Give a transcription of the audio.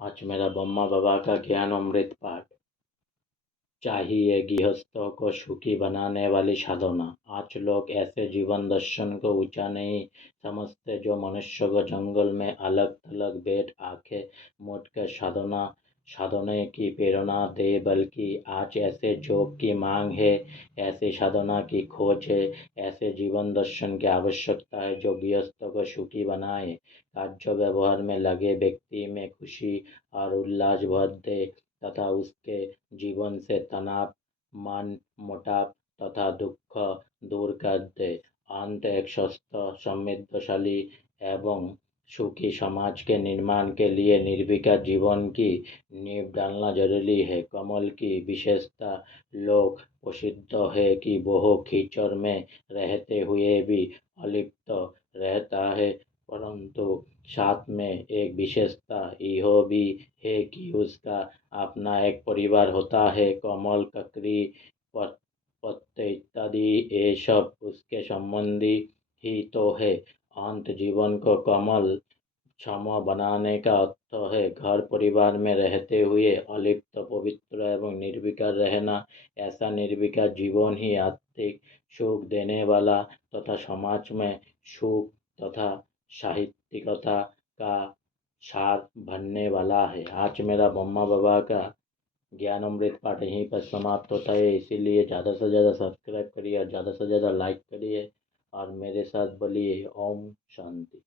आज मेरा ब्रह्मा बाबा का ज्ञान अमृत पाठ। चाहिए गृहस्थों को सुखी बनाने वाली साधना। आज लोग ऐसे जीवन दर्शन को ऊंचा नहीं समझते जो मनुष्य को जंगल में अलग थलग बैठ आंखें मूंद कर साधने की प्रेरणा दे, बल्कि आज ऐसे जॉब की मांग है, ऐसी साधना की खोज है, ऐसे जीवन दर्शन की आवश्यकता है जो गृहस्थों को सुखी बनाए, कार्य व्यवहार में लगे व्यक्ति में खुशी और उल्लास भर दे तथा उसके जीवन से तनाव, मन मोटाव तथा दुख दूर कर दे। अंत एक स्वस्थ, समृद्धशाली एवं सुखी समाज के निर्माण के लिए निर्विकार जीवन की नींव डालना जरूरी है। कमल की विशेषता लोक प्रसिद्ध है कि वह कीचड़ में रहते हुए भी अलिप्त रहता है, परंतु साथ में एक विशेषता यह भी है कि उसका अपना एक परिवार होता है। कमल, ककड़ी, पत्ते इत्यादि ये सब उसके संबंधी ही तो है। अंत जीवन को कमल क्षम बनाने का अर्थ है घर परिवार में रहते हुए अलिप्त, पवित्र एवं निर्विकार रहना। ऐसा निर्विकार जीवन ही आर्थिक सुख देने वाला तथा समाज में सुख तथा साहित्यिकता का सार भरने वाला है। आज मेरा ब्रह्मा बाबा का ज्ञान अमृत पाठ यहीं पर समाप्त होता है, इसीलिए ज़्यादा से ज़्यादा सब्सक्राइब करिए और ज़्यादा से ज़्यादा लाइक करिए और मेरे साथ बोलिए ओम शांति।